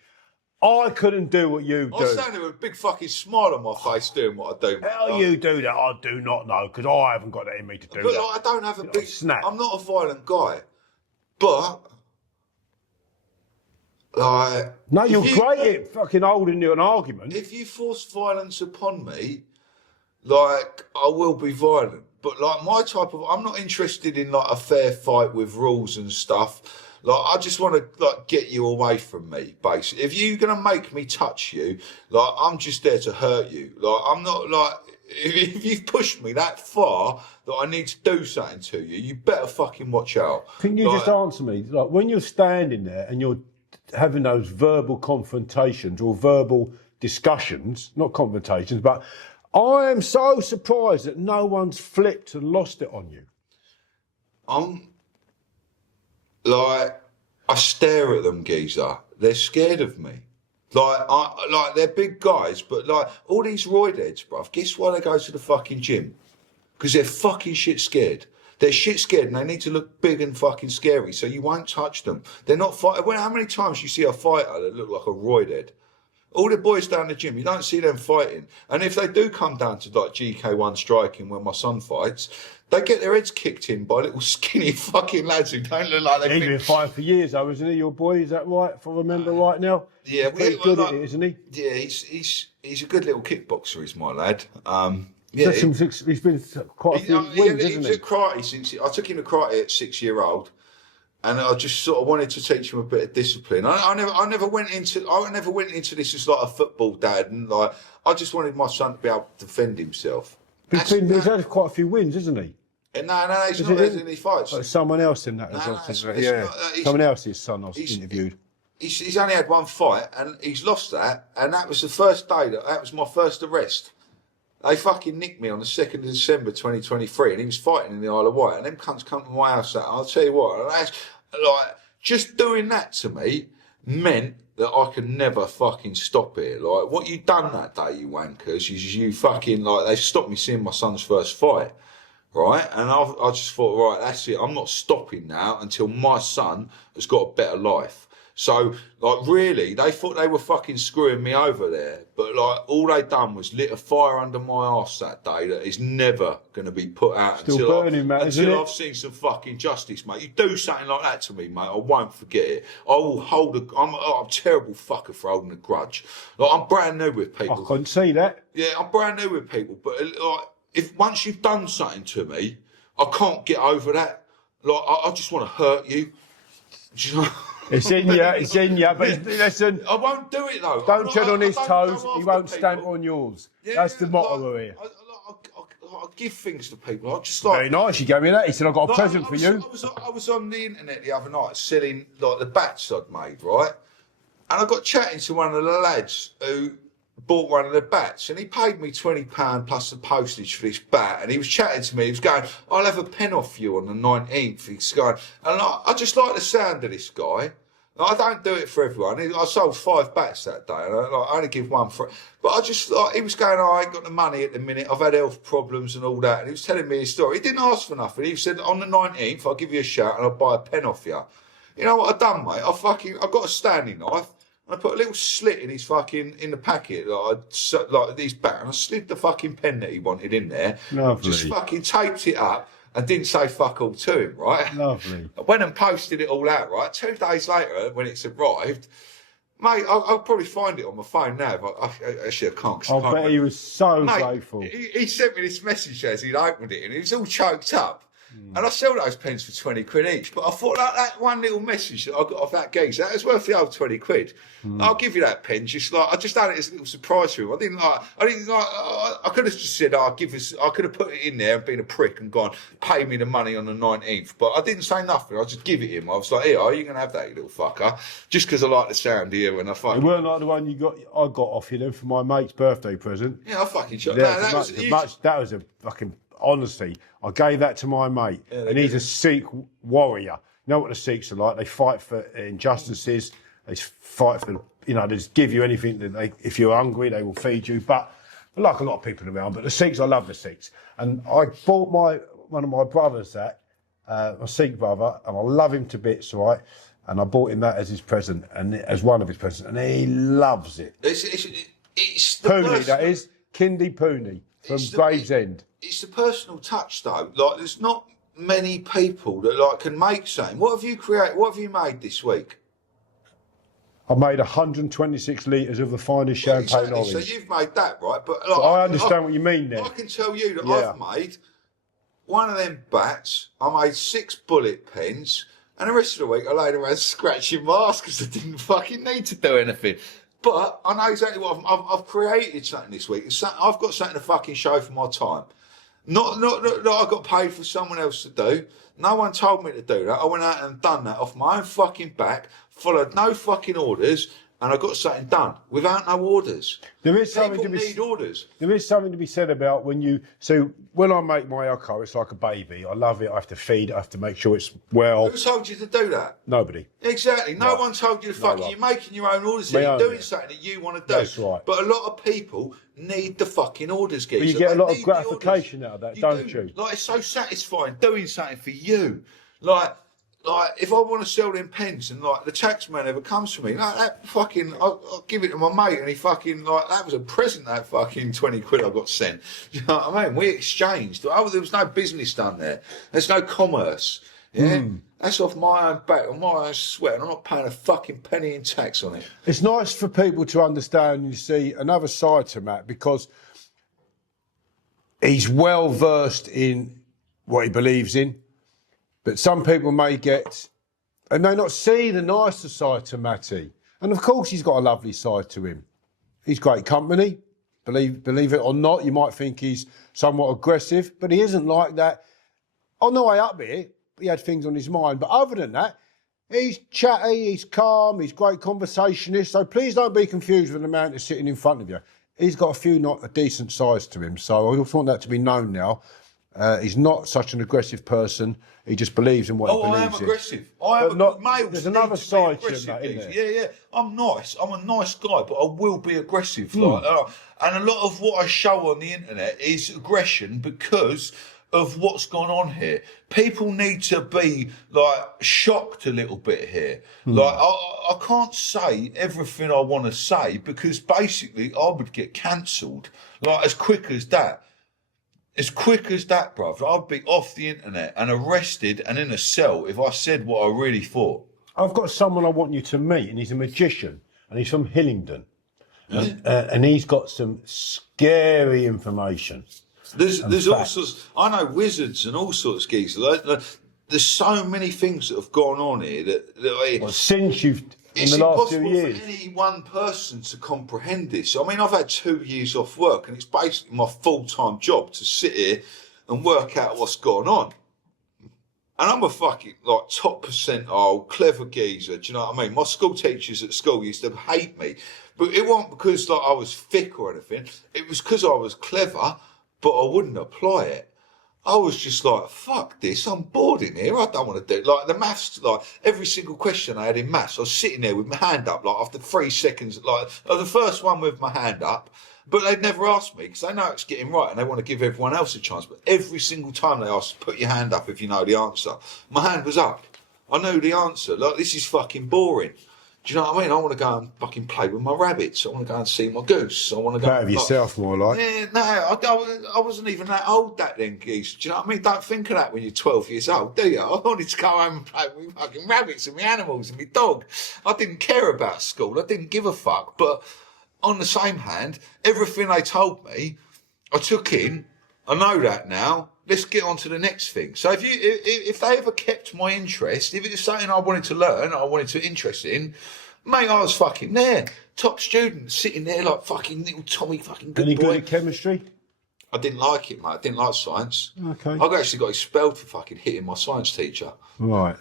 I couldn't do what you do. I stand there with a big fucking smile on my face doing what I do. How you do that, I do not know because I haven't got that in me to do that. But like, I don't have a big... snap. I'm not a violent guy. But... Like, no, you're great at fucking holding an argument. If you force violence upon me, like, I will be violent. But like my type of, I'm not interested in like a fair fight with rules and stuff. Like, I just want to like get you away from me, basically. If you're gonna make me touch you, like, I'm just there to hurt you. Like, I'm not like, if you've pushed me that far that I need to do something to you, you better fucking watch out. Can you just answer me? Like, when you're standing there and you're having those verbal confrontations or verbal discussions, not confrontations, but I am so surprised that no one's flipped and lost it on you. I stare at them, geezer. They're scared of me. Like they're big guys, but like all these roidheads, bruv, guess why they go to the fucking gym? Because they're fucking shit scared. They're shit scared and they need to look big and fucking scary, so you won't touch them. They're not fighting. Well, how many times you see a fighter that look like a roidhead? All the boys down the gym, you don't see them fighting. And if they do come down to like GK1 striking when my son fights, they get their heads kicked in by little skinny fucking lads who don't look like they've He's been fighting for years though, isn't he, your boy? Is that right, if I remember right now? Yeah. He's good at it, isn't he? Yeah, he's a good little kickboxer, is my lad. Yeah, he's been quite a few wins, hasn't he? At karate since I took him to karate at 6-year-old, and I just sort of wanted to teach him a bit of discipline. I never went into this as like a football dad, and like I just wanted my son to be able to defend himself. He's had quite a few wins, isn't he? No, he's not had any fights. Oh, someone else in that. Someone else's son I interviewed. He's only had one fight, and he's lost that, and that was the first day that was my first arrest. They fucking nicked me on the 2nd of December 2023 and he was fighting in the Isle of Wight and them cunts come to my house. I'll tell you what, that's, like, just doing that to me meant that I could never fucking stop it. Like, what you done that day, you wankers, is you fucking, like, they stopped me seeing my son's first fight, right? And I just thought, right, that's it. I'm not stopping now until my son has got a better life. So, like, really, they thought they were fucking screwing me over there. But, like, all they done was lit a fire under my arse that day that is never going to be put out until I've seen some fucking justice, mate. You do something like that to me, mate, I won't forget it. I will I'm a terrible fucker for holding a grudge. Like, I'm brand new with people. I couldn't see that. Yeah, I'm brand new with people. But, like, if once you've done something to me, I can't get over that. Like, I just want to hurt you. Do you know? It's in you, but listen. I won't do it though. Don't tread on his toes, he won't stamp on yours. Yeah, that's the motto here. I give things to people. I just like... Very nice, you gave me that. He said, I've got a present for you. I was on the internet the other night selling like the bats I'd made, right? And I got chatting to one of the lads who bought one of the bats and he paid me £20 plus the postage for this bat, and he was chatting to me, he was going, I'll have a pen off you on the 19th. He's going, and I just like the sound of this guy. I don't do it for everyone. I sold 5 bats that day, and I only give one for. But I just thought, he was going, I ain't got the money at the minute, I've had health problems and all that, and he was telling me his story. He didn't ask for nothing. He said, on the 19th I'll give you a shout and I'll buy a pen off you. You know what I've done, mate? I've got a Stanley knife. I put a little slit in his fucking, in the packet, like these back, and I slid the fucking pen that he wanted in there. Lovely. Just fucking taped it up and didn't say fuck all to him, right? Lovely. I went and posted it all out, right? 2 days later, when it's arrived, Mate, I'll probably find it on my phone now. But actually, I can't. I bet he was so Mate, grateful. He sent me this message as he'd opened it, and it was all choked up. And I sell those pens for 20 quid each. But I thought that one little message that I got off that geezer, that was worth the old 20 quid. I'll give you that pen. I just had it as a little surprise for him. I could have just said, I could have put it in there and been a prick and gone, pay me the money on the 19th. But I didn't say nothing. I just give it him. I was like, here, are you going to have that, you little fucker? Just because I like the sound here when I fucking... It weren't like the one I got off you then for my mate's birthday present. Yeah, I fucking shot. Yeah, That was a fucking... Honestly, I gave that to my mate, and he's a Sikh warrior. You know what the Sikhs are like? They fight for injustices. They fight for, they just give you anything that if you're hungry, they will feed you. But like a lot of people around, but the Sikhs, I love the Sikhs. And I bought one of my brothers that, my Sikh brother, and I love him to bits, right? And I bought him that as his present, and as one of his presents, and he loves it. It's the Puni, that is. Kindi Puni from Gravesend. It's the personal touch, though. Like, there's not many people that can make something. What have you created? What have you made this week? I made 126 litres of the finest champagne orange. So you've made that, right? But I understand what you mean there. I can tell you that I've made one of them bats. I made 6 bullet pens, and the rest of the week I laid around scratching masks because I didn't fucking need to do anything. But I know exactly what I've created something this week. I've got something to fucking show for my time. Not I got paid for someone else to do. No one told me to do that. I went out and done that off my own fucking back, followed no fucking orders, and I got something done without no orders. There is something People need orders. There is something to be said about when I make my alcohol, it's like a baby. I love it. I have to feed it. I have to make sure it's well. Who told you to do that? Nobody. Exactly. No one told you to fucking. You're making your own orders. You're doing something that you want to do. That's right. But a lot of people need the fucking orders, geezer. But you get a lot of gratification out of that, don't you? Like, it's so satisfying doing something for you. Like if I want to sell them pens and the tax man ever comes to me, that fucking, I'll give it to my mate and he fucking, that was a present, that fucking 20 quid I got sent. You know what I mean? We exchanged. There was no business done there. There's no commerce. Yeah? That's off my own back, on my own sweat, and I'm not paying a fucking penny in tax on it. It's nice for people to understand and see another side to Matt, because he's well versed in what he believes in. But some people may not see the nicer side to Matty. And of course he's got a lovely side to him. He's great company, believe it or not. You might think he's somewhat aggressive, but he isn't like that. On the way up here, he had things on his mind. But other than that, he's chatty, he's calm, he's a great conversationalist. So please don't be confused with the man that's sitting in front of you. He's got a few not a decent size to him. So I just want that to be known now. He's not such an aggressive person. He just believes in what he believes in. I am aggressive. I am males. There's another side to him, isn't there? Yeah. I'm nice. I'm a nice guy, but I will be aggressive. And a lot of what I show on the internet is aggression because of what's gone on here. People need to be shocked a little bit here. I can't say everything I want to say because basically I would get cancelled as quick as that. As quick as that, bruv. I'd be off the internet and arrested and in a cell if I said what I really thought. I've got someone I want you to meet, and he's a magician, and he's from Hillingdon. And he's got some scary information. There's all sorts. I know wizards and all sorts of geezers. There's so many things that have gone on here since you've... It's in the last 2 years. Impossible for any one person to comprehend this. I mean, I've had 2 years off work, and it's basically my full-time job to sit here and work out what's going on. And I'm a fucking top percentile, clever geezer. Do you know what I mean? My school teachers at school used to hate me, but it wasn't because I was thick or anything. It was because I was clever, but I wouldn't apply it. I was just fuck this, I'm bored in here, I don't want to do it. The maths, every single question I had in maths, I was sitting there with my hand up, after 3 seconds, the first one with my hand up, but they'd never ask me, because they know it's getting right, and they want to give everyone else a chance, but every single time they asked, put your hand up if you know the answer, my hand was up. I knew the answer, this is fucking boring. Do you know what I mean? I want to go and fucking play with my rabbits. I want to go and see my goose. I want to go Proud of yourself, more like. Yeah, no, I wasn't even that old that then, geese. Do you know what I mean? Don't think of that when you're 12 years old, do you? I wanted to go home and play with my fucking rabbits and my animals and my dog. I didn't care about school. I didn't give a fuck. But on the same hand, everything they told me, I took in. I know that now. Let's get on to the next thing. So if they ever kept my interest, if it was something I wanted to learn, I wanted to interest in, mate, I was fucking there. Top student, sitting there like fucking little Tommy fucking good Any boy. good at chemistry? I didn't like it, mate. I didn't like science. Okay. I actually got expelled for fucking hitting my science teacher. Right.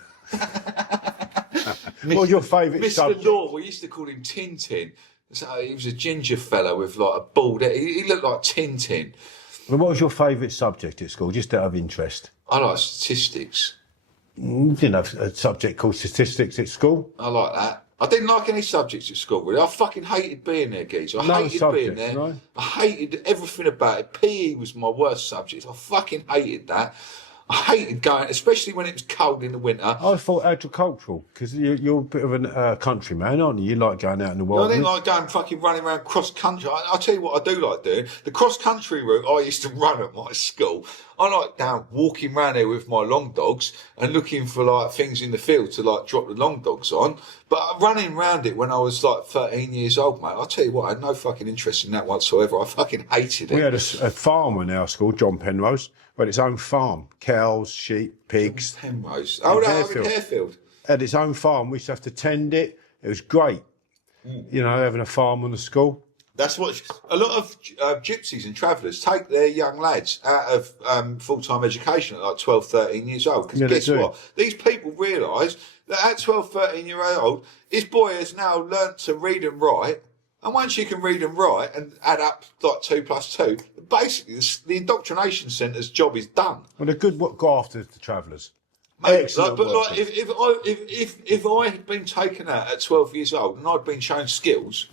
What was your favourite Mr. subject? Law, we used to call him Tintin. So he was a ginger fella with like a bald head. He looked like Tintin. Well, what was your favourite subject at school, just out of interest? I like statistics. You didn't have a subject called statistics at school? I like that. I didn't like any subjects at school, really. I fucking hated being there, geez. I hated being there. No? I hated everything about it. PE was my worst subject. I fucking hated that. I hated going, especially when it was cold in the winter. I thought agricultural, because you're a bit of a countryman, aren't you? You like going out in the wild. I didn't like going fucking running around cross country. I'll tell you what I do like doing. The cross country route I used to run at my school. I like walking around there with my long dogs and looking for like things in the field to like drop the long dogs on. But running around it when I was like 13 years old, mate, I'll tell you what, I had no fucking interest in that whatsoever. I fucking hated it. We had a farmer in our school, John Penrose, had its own farm. Cows, sheep, pigs. Penrose. Oh, no, in Harefield. Had its own farm. We used to have to tend it. It was great. You know, having a farm on the school. That's what a lot of gypsies and travellers take their young lads out of full-time education at like 12, 13 years old. Because guess what? These people realise that at 12, 13 year old, this boy has now learnt to read and write. And once you can read and write and add up like 2 plus 2, basically the indoctrination centre's job is done. Well, they're good grafters, the travellers. Excellent. But like, if I had been taken out at 12 years old and I'd been shown skills,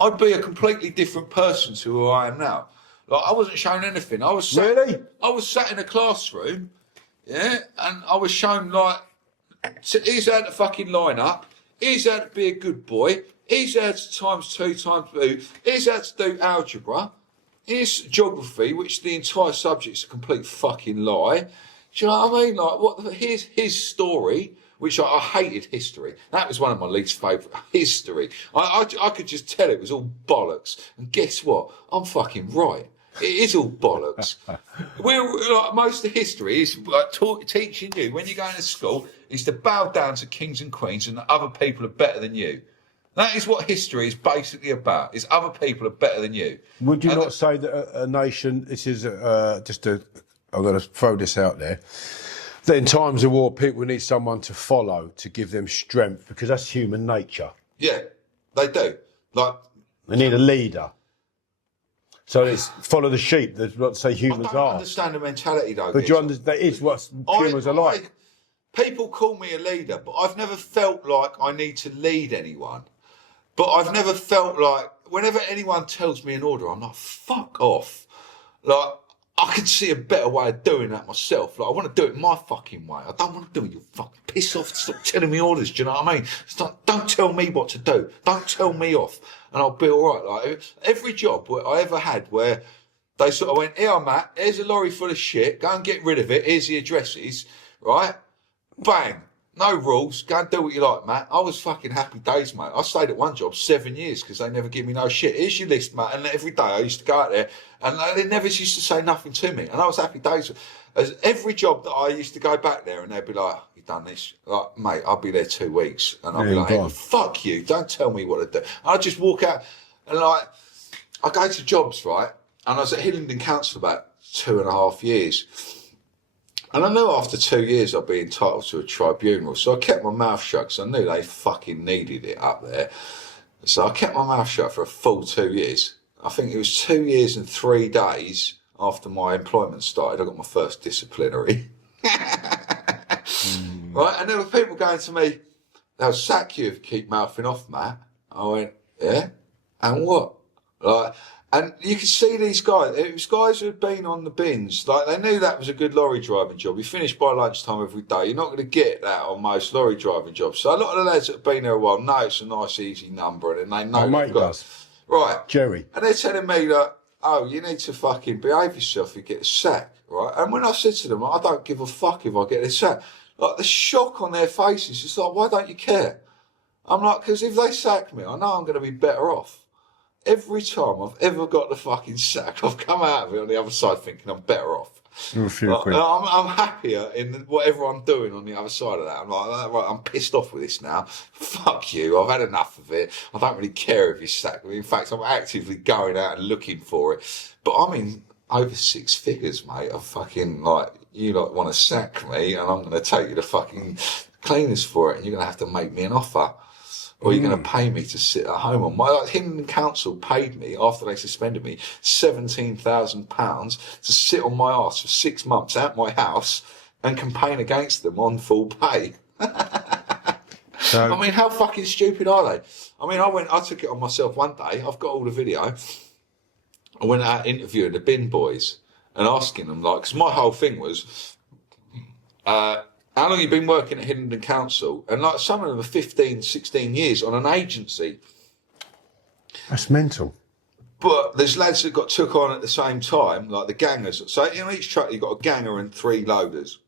I'd be a completely different person to who I am now. Like, I wasn't shown anything. I was sat in a classroom, yeah, and I was shown like, here's how to fucking line up. Here's how to be a good boy. Here's how to times 2 times 2. Here's how to do algebra. Here's geography, which the entire subject's a complete fucking lie. Do you know what I mean? Like, here's his story, which I hated history. That was one of my least favourite. History. I could just tell it was all bollocks. And guess what? I'm fucking right. It is all bollocks. Most of history is teaching you, when you're going to school, is to bow down to kings and queens and that other people are better than you. That is what history is basically about, is other people are better than you. Would you not say that a nation, this is I'm going to throw this out there, that in times of war, people need someone to follow, to give them strength, because that's human nature. Yeah, they do. They need a leader. So it's follow the sheep. That's what say humans are. I don't understand the mentality though. But that is what humans are like. People call me a leader, but I've never felt like I need to lead anyone. But I've never felt like, whenever anyone tells me an order, I'm like, fuck off. Like, I can see a better way of doing that myself. Like, I want to do it my fucking way. I don't want to do it. You fucking piss off. Stop telling me orders. Do you know what I mean? Don't tell me what to do. Don't tell me off, and I'll be all right. Like, every job where I ever had where they sort of went, here, Matt, here's a lorry full of shit. Go and get rid of it. Here's the addresses. Right? Bang. No rules. Go and do what you like, Matt. I was fucking happy days, mate. I stayed at one job 7 years because they never give me no shit. Here's your list, mate. And every day I used to go out there and they never used to say nothing to me. And I was happy days. As every job that I used to go back there and they'd be like, you've done this. Like, mate, I'll be there 2 weeks. And I'll be like, hey, fuck you. Don't tell me what to do. And I'd just walk out and like, I go to jobs, right? And I was at Hillingdon Council about 2.5 years. And I knew after 2 years I'd be entitled to a tribunal. So I kept my mouth shut because I knew they fucking needed it up there. So I kept my mouth shut for a full 2 years. I think it was 2 years and 3 days after my employment started, I got my first disciplinary. Right? And there were people going to me, they'll sack you if you keep mouthing off, Matt. I went, yeah? And what? Like, And you can see these guys, it was guys who had been on the bins, like they knew that was a good lorry driving job. You finish by lunchtime every day. You're not going to get that on most lorry driving jobs. So a lot of the lads that have been there a while know it's a nice, easy number, and they know My mate does. Right. Jerry. And they're telling me that, oh, you need to fucking behave yourself, you get a sack, right? And when I said to them, I don't give a fuck if I get a sack, like the shock on their faces, it's like, why don't you care? I'm like, because if they sack me, I know I'm going to be better off. Every time I've ever got the fucking sack, I've come out of it on the other side thinking I'm better off. I'm happier in whatever I'm doing on the other side of that. I'm like, right, I'm pissed off with this now. Fuck you. I've had enough of it. I don't really care if you sack me. In fact, I'm actively going out and looking for it. But I'm in over 6 figures, mate. Of fucking like, you like want to sack me, and I'm going to take you to fucking cleaners for it, and you're going to have to make me an offer. Or you're going to pay me to sit at home on my... Like, Hindon Council paid me, after they suspended me, £17,000 to sit on my arse for 6 months at my house and campaign against them on full pay. I mean, how fucking stupid are they? I mean, I took it on myself one day. I've got all the video. I went out interviewing the bin boys and asking them, like... Because my whole thing was... how long have you been working at Hindon Council? And like some of them are 15, 16 years on an agency. That's mental. But there's lads that got took on at the same time, like the gangers. So in each truck you've got a ganger and 3 loaders.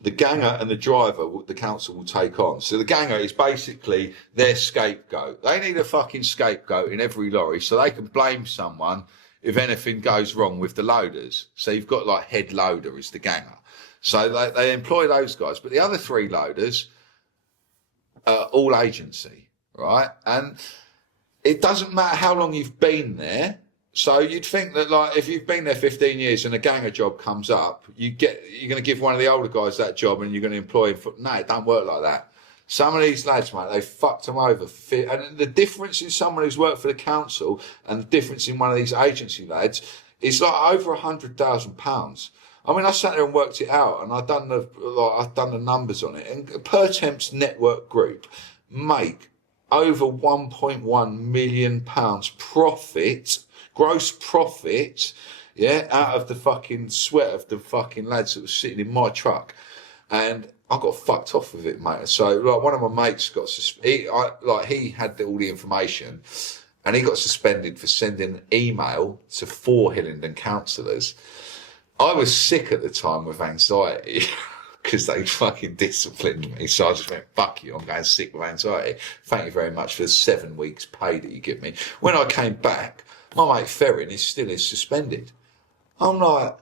The ganger and the driver, the council will take on. So the ganger is basically their scapegoat. They need a fucking scapegoat in every lorry so they can blame someone if anything goes wrong with the loaders. So you've got like head loader is the ganger. So they employ those guys. But the other 3 loaders are all agency, right? And it doesn't matter how long you've been there. So you'd think that, like, if you've been there 15 years and a ganger job comes up, you're going to give one of the older guys that job and you're going to employ him. No, it don't work like that. Some of these lads, mate, they fucked them over. And the difference in someone who's worked for the council and the difference in one of these agency lads is like over £100,000. I mean, I sat there and worked it out, and I've done the numbers on it. And Per Temps Network Group make over £1.1 million profit, gross profit, yeah, out of the fucking sweat of the fucking lads that were sitting in my truck, and I got fucked off with it, mate. So, like, one of my mates got he had all the information, and he got suspended for sending an email to 4 Hillingdon councillors. I was sick at the time with anxiety because they fucking disciplined me. So I just went, fuck you, I'm going sick with anxiety. Thank you very much for the 7 weeks pay that you give me. When I came back, my mate Ferrin is still suspended. I'm like,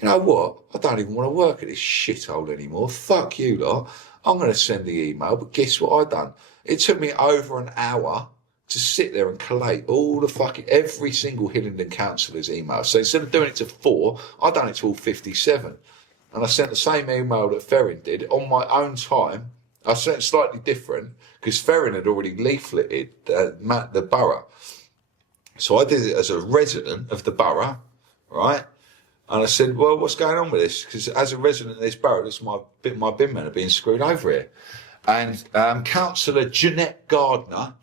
you know what? I don't even want to work at this shithole anymore. Fuck you lot. I'm going to send the email. But guess what I done? It took me over an hour to sit there and collate all the every single Hillingdon councillor's email. So instead of doing it to 4, I done it to all 57. And I sent the same email that Ferrin did on my own time. I sent slightly different because Ferrin had already leafleted the borough. So I did it as a resident of the borough, right? And I said, well, what's going on with this? Because as a resident of this borough, my bin men are being screwed over here. And Councillor Jeanette Gardner,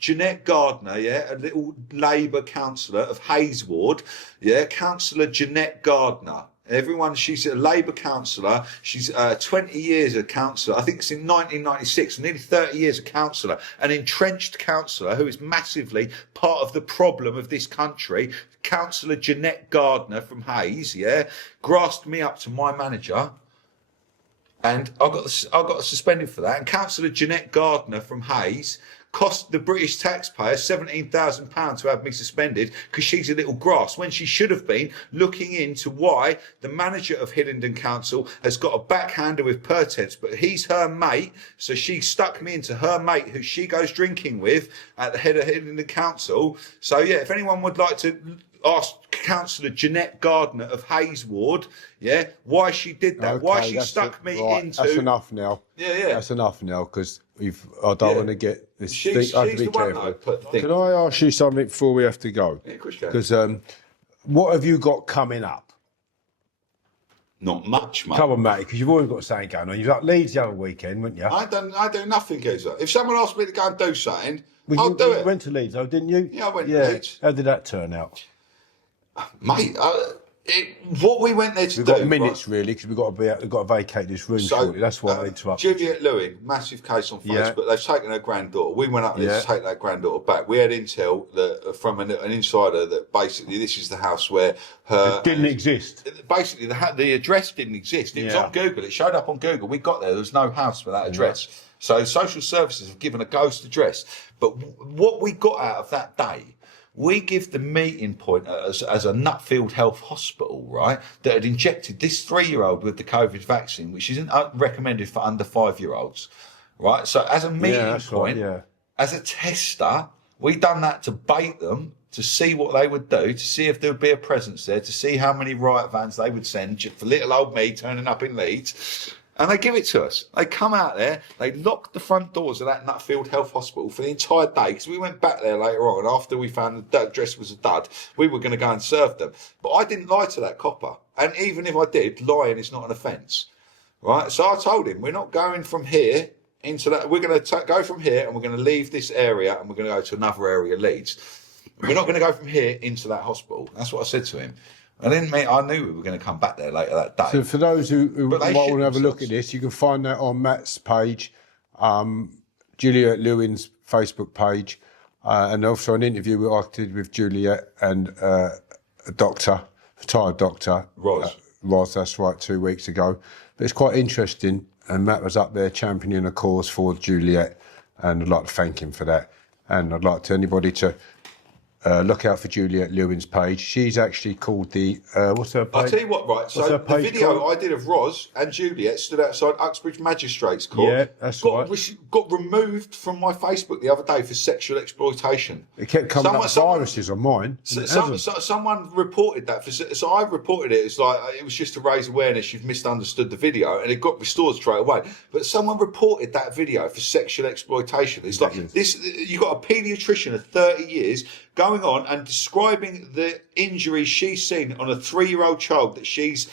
yeah, a little Labour councillor of Hayes Ward, yeah, Councillor Jeanette Gardner. Everyone, she's a Labour councillor. She's 20 years a councillor. I think it's in 1996, nearly 30 years a councillor. An entrenched councillor who is massively part of the problem of this country. Councillor Jeanette Gardner from Hayes, yeah, grasped me up to my manager. And I got suspended for that. And Councillor Jeanette Gardner from Hayes cost the British taxpayer £17,000 to have me suspended because she's a little grass, when she should have been looking into why the manager of Hillingdon Council has got a backhander with Per Temps, but he's her mate, so she stuck me into her mate who she goes drinking with at the head of Hillingdon Council. So yeah, if anyone would like to ask Councillor Jeanette Gardner of Hayes Ward, yeah, why she did that, Okay, why she stuck me into... That's enough now. Yeah. That's enough now, because I don't want to get this She's I have to be the one careful. that put things... Can I ask you something before we have to go? Yeah, of course you can. Because what have you got coming up? Not much, mate. Come on, Matty, because you've always got something going on. You was at Leeds the other weekend, weren't you? I do nothing, geezer. If someone asked me to go and do something, I'll do it. You went to Leeds, though, didn't you? Yeah, I went to Leeds. How did that turn out? Mate, what we went there to We've do... got minutes, really, because we've got to vacate this room shortly. That's why I interrupted. Juliet Lewin, massive case on Facebook. They've taken her granddaughter. We went up there to take that granddaughter back. We had intel from an insider that basically this is the house where her... It didn't exist. Basically, the address didn't exist. It was on Google. It showed up on Google. We got there was no house with that address. So social services have given a ghost address. But what we got out of that day... We give the meeting point as a Nutfield Health Hospital, right, that had injected this 3-year-old with the COVID vaccine, which isn't recommended for under 5-year-olds, right? So as a meeting point, as a tester, we done that to bait them, to see what they would do, to see if there would be a presence there, to see how many riot vans they would send for little old me turning up in Leeds. And they give it to us. They come out there, they lock the front doors of that Nutfield Health Hospital for the entire day, because we went back there later on, and after we found the address was a dud, we were going to go and serve them. But I didn't lie to that copper. And even if I did, lying is not an offence. Right? So I told him, we're not going from here into that. We're going to go from here, and we're going to leave this area, and we're going to go to another area, Leeds. We're not going to go from here into that hospital. That's what I said to him. And then, I knew we were going to come back there later that day. So for those who might want to have a look at this, you can find that on Matt's page, Juliet Lewin's Facebook page, and also an interview I did with Juliet and a doctor, retired doctor. Roz, that's right, 2 weeks ago. But it's quite interesting, and Matt was up there championing a cause for Juliet, and I'd like to thank him for that. And I'd like anybody to... look out for Juliet Lewin's page. She's actually called the... what's her page? I'll tell you what, right. So the video called? I did of Roz and Juliet stood outside Uxbridge Magistrates Court. Yeah, that's right. Got removed from my Facebook the other day for sexual exploitation. It kept coming up viruses on mine. Someone reported that. So I reported it. It's like, it was just to raise awareness. You've misunderstood the video. And it got restored straight away. But someone reported that video for sexual exploitation. It's like, this. You got a paediatrician of 30 years... going on and describing the injuries she's seen on a 3-year-old child that she's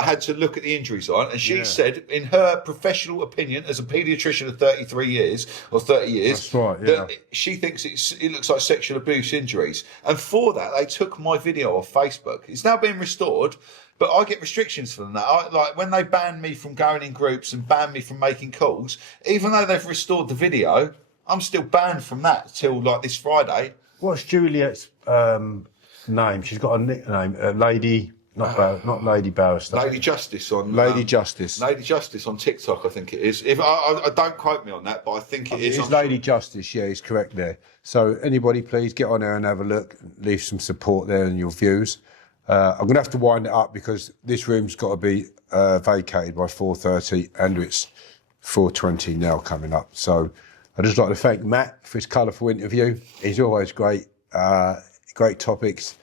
had to look at the injuries on, and she said, in her professional opinion, as a paediatrician of 33 years or 30 years, that's right, that she thinks it looks like sexual abuse injuries. And for that, they took my video off Facebook. It's now been restored, but I get restrictions from that. Like when they ban me from going in groups and ban me from making calls, even though they've restored the video, I'm still banned from that till like this Friday. What's Juliet's name? She's got a nickname, Lady, not Lady Barrister. Lady Justice on Lady Justice. Lady Justice on TikTok, I think it is. If I don't quote me on that, but I think it is. It's Lady Justice. Yeah, he's correct there. So anybody, please get on there and have a look. Leave some support there and your views. I'm going to have to wind it up because this room's got to be vacated by 4:30, and it's 4:20 now coming up. So. I'd just like to thank Matt for his colourful interview. He's always great, great topics,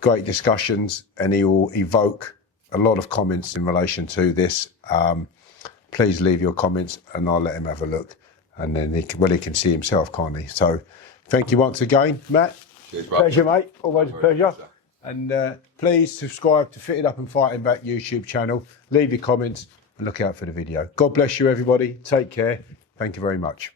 great discussions, and he will evoke a lot of comments in relation to this. Please leave your comments and I'll let him have a look. And then he can see himself, can't he? So thank you once again, Matt. Cheers, pleasure, mate. Always a pleasure. And please subscribe to Fitted Up and Fighting Back YouTube channel. Leave your comments and look out for the video. God bless you, everybody. Take care. Thank you very much.